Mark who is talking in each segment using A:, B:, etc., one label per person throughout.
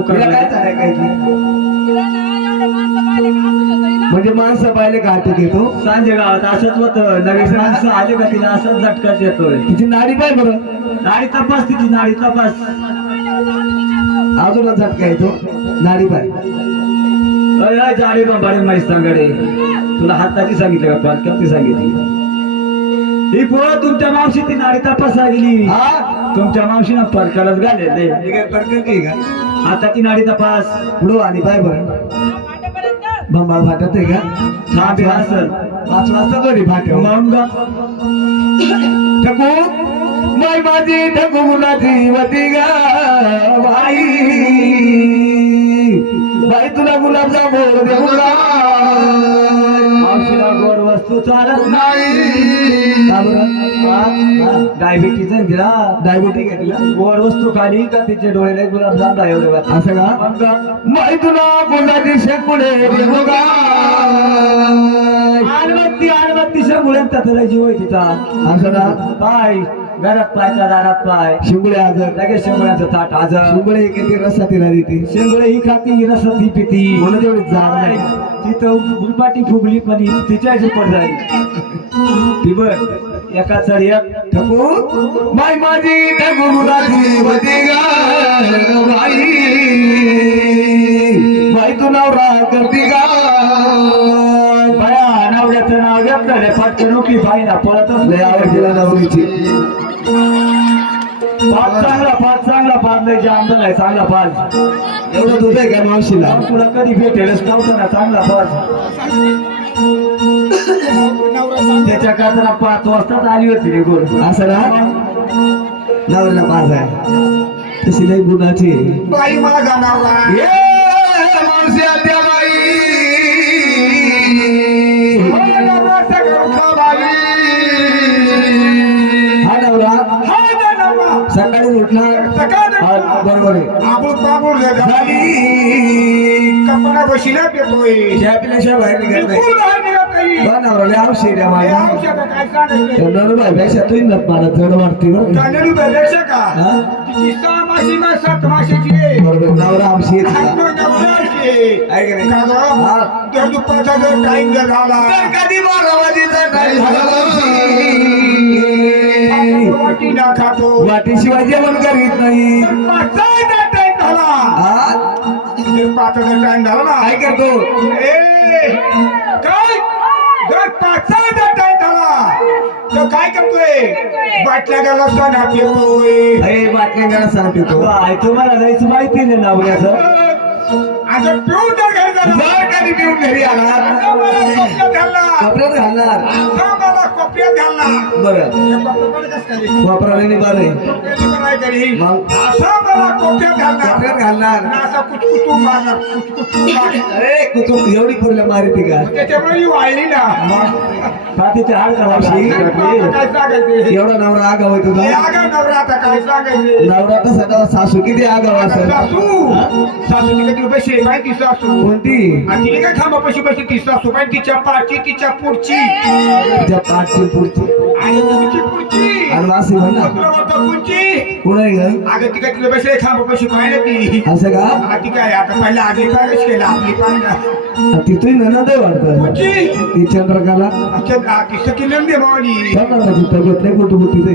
A: काय काय? म्हणजे माणसं पाहिले का हाती घेतो
B: सांजे गावात असंच होतं. नवीन माणसं आले का तिला असंच झटकाच येतोय.
A: तिची नाडी पाय बरं.
B: नाडी तपास तिची नाडी तपास.
A: अजून झटका येतो. नाडी पाय.
B: जाडी बाबाडे सांगाडे तुला हाताची सांगितलं का? पालकाची सांगितली. ही पोरं तुमच्या मावशी ती नाडी तपासा गेली.
A: हा?
B: तुमच्या मावशीनं परकालाच घालेले
A: हे
B: आता ती नाडी तपास.
A: पुढं आणि पाय बरं. भंबाळ फाटत आहे का
B: हा असल
A: पाच वाजता बरी फाट्या.
B: मग
A: ठकू माय माझी ठकू मुलाची वती ग बाई. बाई तुला गुलाबजामुन देऊ का
B: मावशीला गोड वस्तू चालत
A: नाही का बरं? हा? हा.
B: गोड वस्तू खाली का तिचे डोळे गुलाबजाम एवढे वाटत
A: असं का
B: मग
A: माई तुला गुलाबी शेपुडे देऊ का
B: आणबत्ती आणबत्ती शंभुळ्यात जीव आहे तिचा
A: असं ना
B: बाय घरात पाय का दारात पाय.
A: शिंगुळे आजर.
B: लगेच शेंगुळ्याचं ताट आज
A: शिंगुळे किती रस्ता तिला देते
B: शेंगुळे ही खाती रस ती पिती.
A: म्हणून तेवढी जाग नाही.
B: तिथं उलपाटी फुगली पण ही तिच्या पड जाईल ती बघ एका चढ एक
A: ठकू माय माझी ठकू मुलाची वती ग बाई बाई तू नवरा करती
B: बाया नवऱ्याचं नाव घेतलं रे पटकन उठली पाहिला पळतच
A: लय आवड नवरीची.
B: पाच चांगला पाच चांगला पाच लय जाम झालाय चांगला पाच.
A: एवढं दूध आहे का मावशीला?
B: तुला कधी भेटेलच नव्हतं ना चांगला पाच. त्याच्या कातना पाच वाजताच आली होती
A: असं ना? नवऱ्याला पाच आहे. तशी लय गुणाची आहे.
C: बाई
A: सकाळी उठणार. बरोबर
C: कपडा बशीला पेतोय
A: बाहेर औषध नत मला जड वाटते का?
C: ना सात माशीची
A: नवरा
C: दुपारचा जर टाइम जर झाला
A: कधी बारा वाजेचा time झाला.
C: खातो.
A: वाटीशिवाय जेवण करीत नाही.
C: टाइम झाला
A: हा?
C: टाइम झाला ना.
A: काय करतो?
C: ए काय? जर पाचाचा टाइम झाला तर काय करतोय? बाटल्या गेला सण
A: अरे बाटल्या गाणं सांग पितो
B: काय तुम्हाला लयच माहिती नाही नवऱ्याचं.
C: आता पिऊन जर घरी झाला
A: जर कधी पिऊन घरी आला
C: आता कोपऱ्यात
A: कपड्यात घालणार.
C: आता मला कोपऱ्यात घालला
A: बरं.
C: हे कोपऱ्यात कसं काय?
A: वापरायला नाही बरं आहे.
C: कोपऱ्यात पण नाही घरी.
A: मग?
C: असा मला कोपऱ्यात घालला
A: कपड्यात घालणार.
C: आणि असा कुचकुचू मारला कुचकुचू मारला
A: अरे कुतुब एवढी पुरल्या मारती का?
C: त्याच्यामुळे ही वाळली ना.
B: छातीचे हाड करावं
C: आता काय सांगायचे
A: एवढा नवरा आगाव आहे तुझा?
C: आगाव नवरा आता काय सांगायचे
A: नवरा सदा सासू किती आगाव असेल?
C: सासू. सासू तिला किती पैसे माहिती सासू.
A: कोणती?
C: तिने काय थांबा पैसे पैसे ती सासू तिच्या पाठची तिच्या पुढची.
A: तिच्या पाठची पुढची.
C: आणि पुढची. पुढची
A: आणि वासी म्हण
C: पुढची.
A: कुठं आहे ग?
C: अगं ती काय तिला पैसे थांबा काय ना ती.
A: असं का?
C: ती काय आता पहिला आधी काय केला आपली पाहिजे
A: तिथून ननद आहे वाटतं ती चंद्रकाला. चंद्रकाची तब्येत नाही कुठं होती ते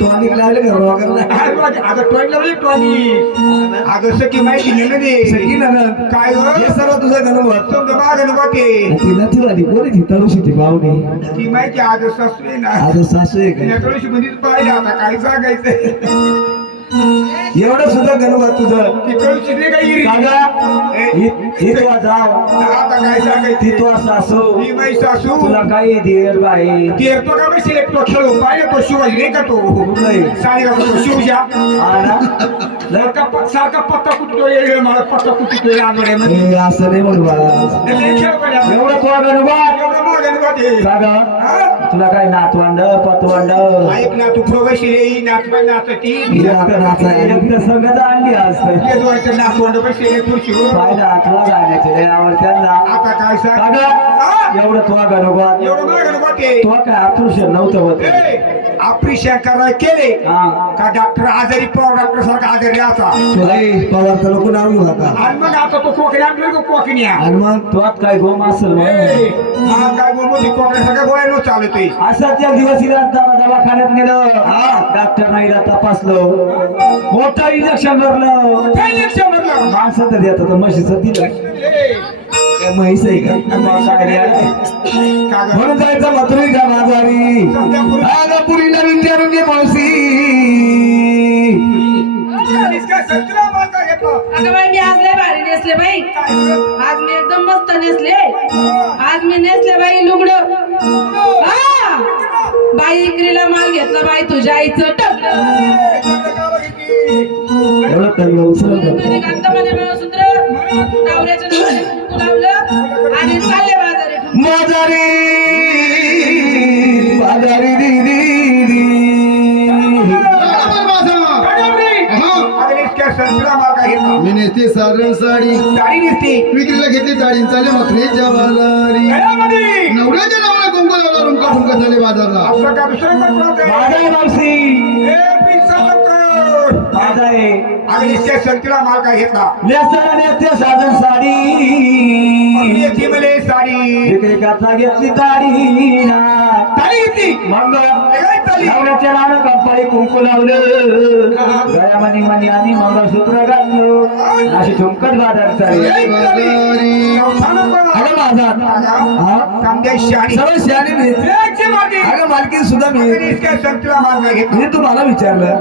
C: टॉनिक
A: लागले का
C: अगं सखी माहिती
A: ननद
C: काय?
A: हे सर्व तुझं
C: वाटे
A: ती नथी वाली कोणी ती? पाहुणी
C: ती माहिती आज सासू आहे ना.
A: आज सासू आहे का?
C: तुळशी पाहिलं आता काय सांगायचं
A: एवढं सुद्धा गणवत तुझं?
B: जाव सासू.
C: सासू.
B: तुला काही धीर बाई.
C: का माहिती तो खेळू पाहिलं तो शिवाजी नाही का तो?
B: नाही.
C: साडी का तो शिवजा सारखा पत्ता कुठतो येईल मला पत्ता कुठतो
A: असं नाही म्हणू बाळा.
C: ते लय
B: तुला
C: गणपती.
B: तुला काय नातवंड पतवंड
C: ऐक ना तू प्रवेश येई नाचबाई नाचती.
B: संगत आणली असत
C: नातवंड पैसे तुळशी
B: पाहिला आठला गाण्याचे लय आवड त्यांना
C: आता काय सांग?
B: एवढं तुला गणवार
C: एवढं गणपती.
B: तुला काय आतुष नव्हतं होत.
C: ऑपरेशन करायला केले
B: हा.
C: का डॉक्टर आजारी पाव डॉक्टर सारखा आजारी असा
A: पवारचं नको नाव घेऊ आता
C: आणि मग आता तो कोकणी का कोकणी?
A: आणि मग?
B: तो काय गोम असेल
C: हा काय बोल मोठी कोकणी सगळ्या गोळ्या न चालतोय
B: असाच एक दिवस दवाखान्यात नेलं. डॉक्टर नाही पासलं मोठं इंजेक्शन भरलं.
C: काय लक्ष म्हणलं
B: माणसं तर देत होतं म्हशीचं दिलं
A: म्हैस आहे का? म्हणून जायचं मथुरी का माझारी पुरीला विचारून घे मावशी.
D: अगं बाई मी आज लय भारी नेसले बाई? आज मी एकदम मस्त नेसले. आज मी नेसले बाई लुगड. बाई इकरीला माल घेतला बाई तुझ्या आईचं टपलं
A: एवढं
D: कांतामध्ये मंगळसूत्र नवऱ्याच्या नावाने कुंकू लावलं? आणि चालले बाजारे.
A: माझारी माझारी दीदी
C: अगं इसका संतरा माता घेतला
E: मी नेसते साधारण साडी.
C: साडी दिसती
E: विक्रीला घेतली साडी चालले बाजारी
C: गळ्यामध्ये.
E: नवऱ्याच्या नावाला कुंकू लावला रुंका फुंका बाजारला.
B: मावशी. माझा आहे.
C: इसका संतरा माता घेतला.
B: नेसताना नेसते साधन साडी.
C: मले साडी.
B: विक्रेता घेतली ताडी ना
C: साडी घेतली
B: मग? नवऱ्याच्या नावानं कंपाळी कुंकू लावलं गळ्यामध्ये मणी आणि मंगळसूत्र घातलं अशी चालली.
A: अगं माझा. सर्व शहाणी
C: माती.
A: अगं मालकी सुद्धा मी. तुम्हाला विचारलं.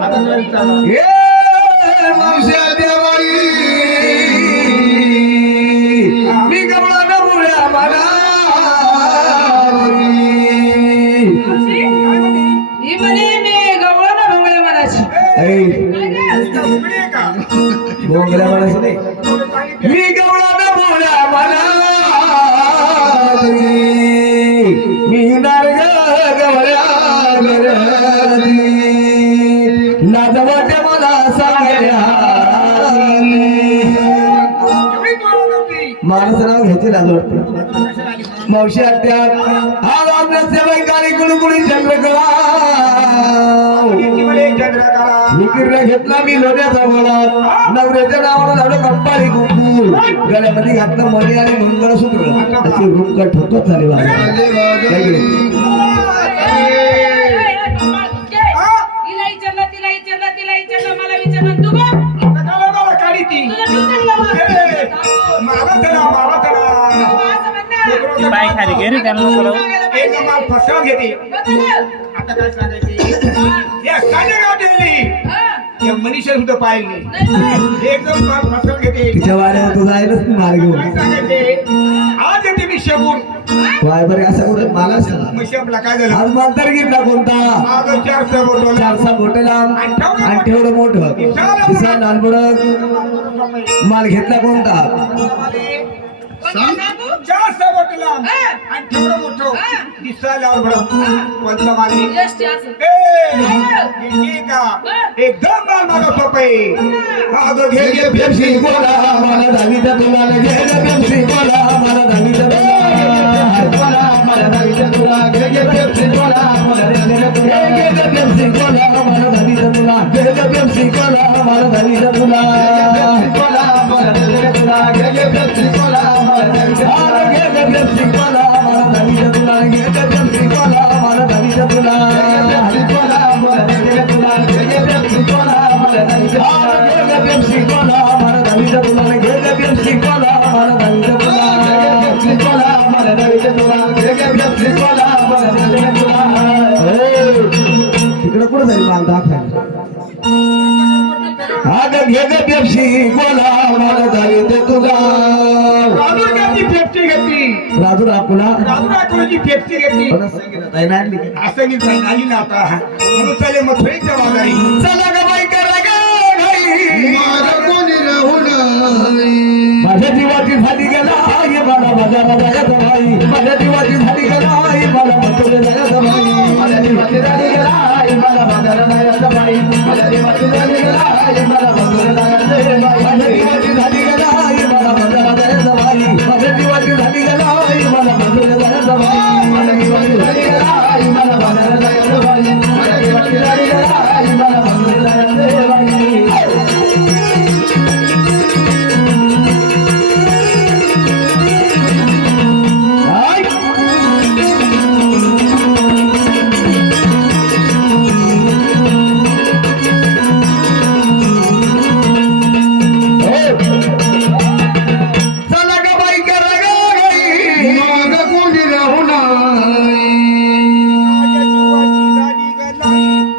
A: मावश्या देवाई
C: आहे का?
A: नाही मी गवळा न मला मी नारग गवळ्या मला सांगायला माणसं नाव लाज मावशी आत्या हा रामदास सेवाई कुणी कुणी चंद्रकला
C: चंद्रकला.
A: विकिरला घेतला मी लोण्याचा गोळा नवऱ्याच्या नावानं लावलं कंपाळी कुंकू गळ्यामध्ये घातलं मणी आणि मंगळसूत्र असे रूम का ठोकत झाले बा.
E: आले
A: काय केलं?
D: तिला विचारलं तिला विचारलं तिला विचारलं मला विचारलं तू गं?
C: आता काला मला काढी ती.
D: तुझं दूध चांगलं वाजतं.
C: ए, मावा चला, मावा चला.
D: असं म्हणणार.
F: पाय खाली घे रे त्यांना
C: माल फसवून घेते. आता काय सांगायचे मनीषा सुद्धा पाहिली. एकदम माल फसवून घेते.
A: तिच्या वाड्यावर तू जायलाच नाही मार्ग.
C: काय
A: घेऊन
C: सांगायचे आज येते मी शेबून
A: वाय बरे असं कुठं मला असं
C: मग शेबला काय झालं?
A: आज मांतर घेतला कोणता?
C: माझं चार सबोटवलं.
A: चारसा मोठं लांब आणि तेवढं मोठं दिसा लालबडक. माल घेतला कोणता?
D: कोणतं सांगू?
C: चार सबोटला
D: हा.
C: आणि तेवढं मोठं
D: हा.
C: दिसायला आवडलं कोणतं माली
D: यष्टी असं.
C: एकदम माल माझा सोपे अगं घे घे
A: पेप्सी कोला मला दहावीचा तुला घे ग पेप्सी कोला मला दहावीचा तुला मला दहावीचा तुला घे ग पेप्सी कोला मला दहावीचा तुला घे ग पेप्सी कोला मला दहावीचा तुला घे ग पेप्सी कोला मला दहावीचा तुला कोला मला दहावीचा तुला घे ग पेप्सी कोला पेप्सी कोला मला दहावीचा तुला पेप्सी
C: घेतली?
A: राजू राकुला
C: राजूर अकोल्याची पेप्सी घेतली? असं ना आता. म्हणून चाले मग थोडीच्या बाजारी
A: चला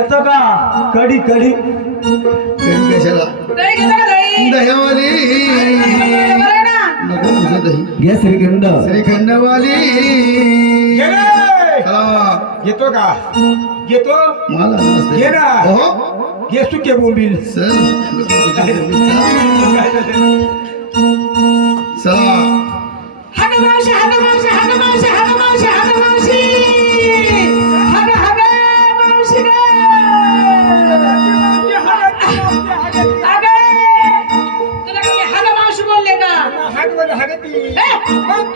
D: घेतो का?
B: कडी कडी.
E: कडी कशाला दह्यावाली. नको तुझं दही.
B: श्रीखंड.
E: श्रीखंडवाली.
C: घेतो का? घेतो?
E: मला
C: घे ना.
E: हो,
C: हो घे सुके बोंबील.
E: चला.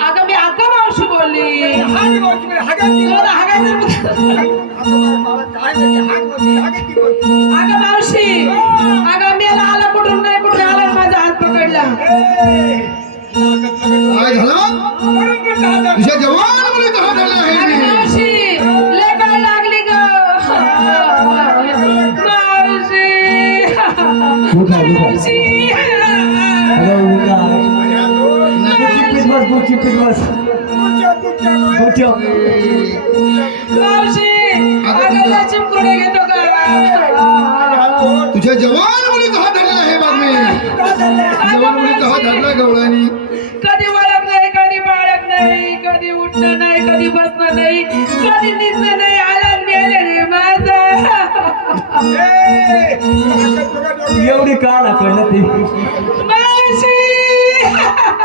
D: আগামী আকা মাংস বলি আগা মাউসি আগামী আলা আলা কুটুম নাই কুটুম
C: আলার মাঝে হাত
D: পকড়লাম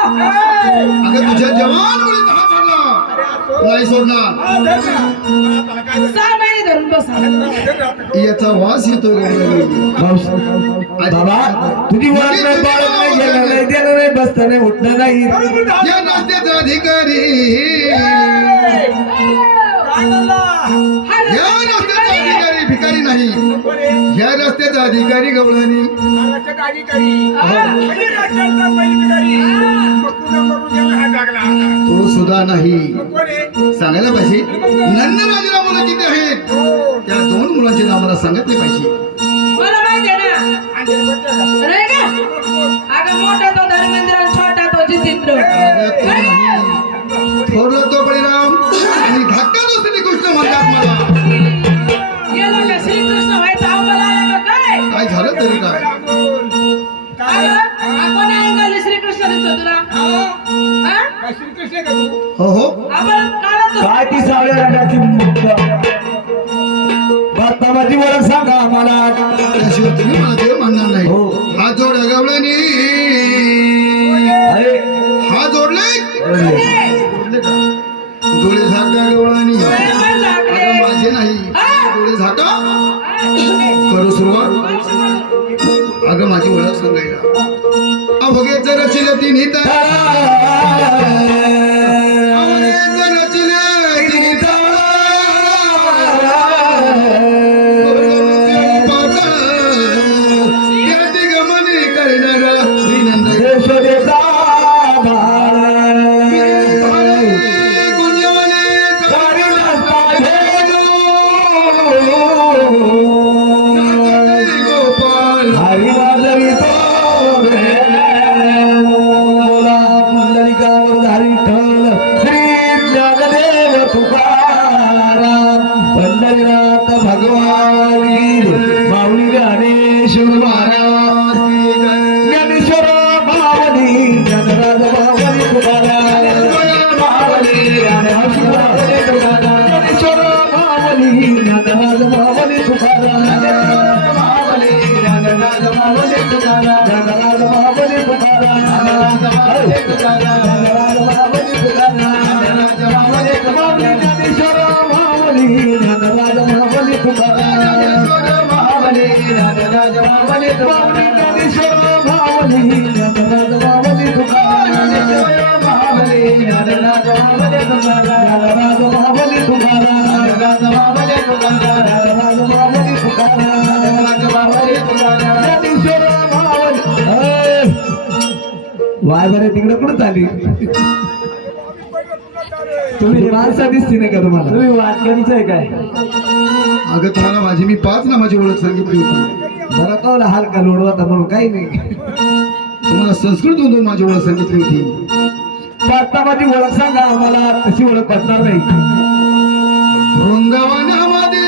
D: अगं
E: तुझ्या जवान
D: मुली
E: दहा सोडला नाही सोडणार. याचा वास येतो
A: बाबा तुझी ओळख नाही पाळत नाही घेणार नाही. बसता नाही उठणार नाही.
E: या अधिकारी. या अधिकारी नाही. या रस्त्याचा अधिकारी गवळणी. तो सुद्धा नाही. सांगायला पाहिजे नंद बाजीला मुलं किती आहेत. त्या दोन मुलांची नाव मला सांगितले पाहिजे.
D: मोठा तो धर्मेंद्र छोटा तो जितेंद्र.
E: थोरला तो
A: बळीराजा बाजार तिकडे कुठं चालली? तुम्ही माणसा दिसती नाही का तुम्हाला? तुम्ही वाटगणीच आहे काय?
E: अगं तुम्हाला माझी मी पाच ना माझी ओळख सांगितली होती.
A: मला कळलं हार का लोडवता म्हणून काही नाही.
E: तुम्हाला संस्कृत होतो माझी ओळख सांगितली होती.
A: पत्ता माझी ओळख सांगा आम्हाला तशी ओळख पटणार नाही.
E: वृंदावनामध्ये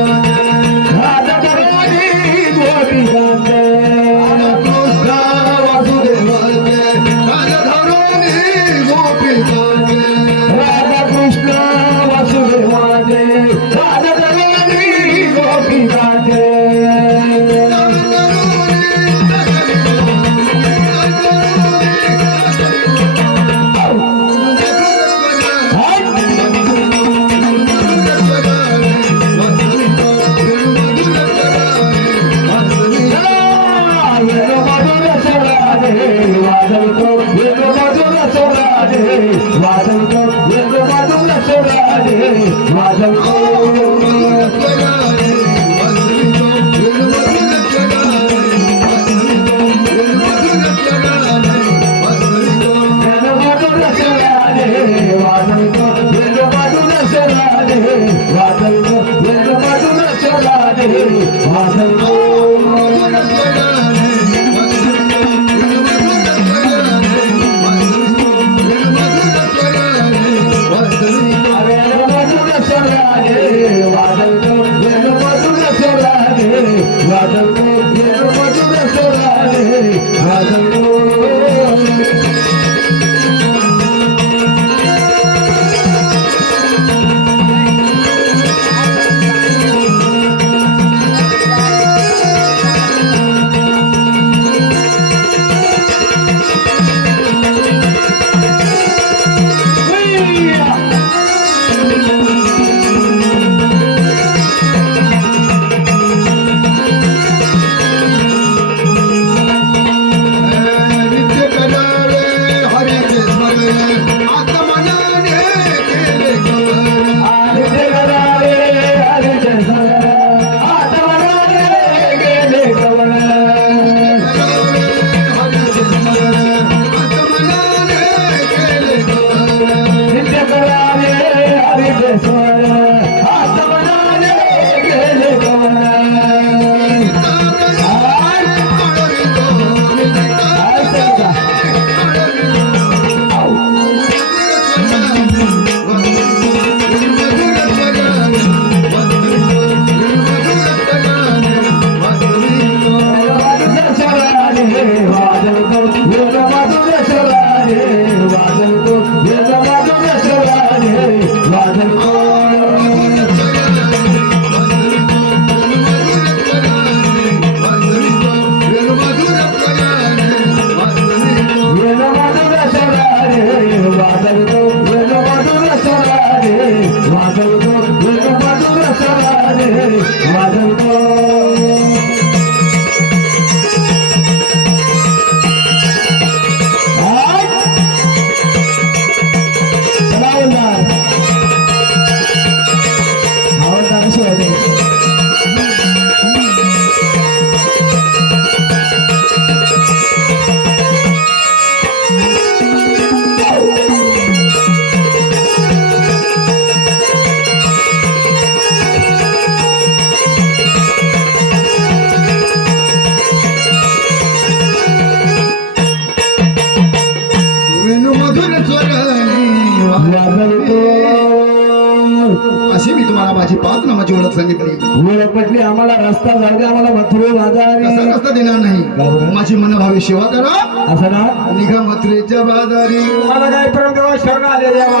E: शिवा करा
A: असं ना?
E: निघा मथुरेच्या बाजारी.
C: मला काय प्रभू शरण आले देवा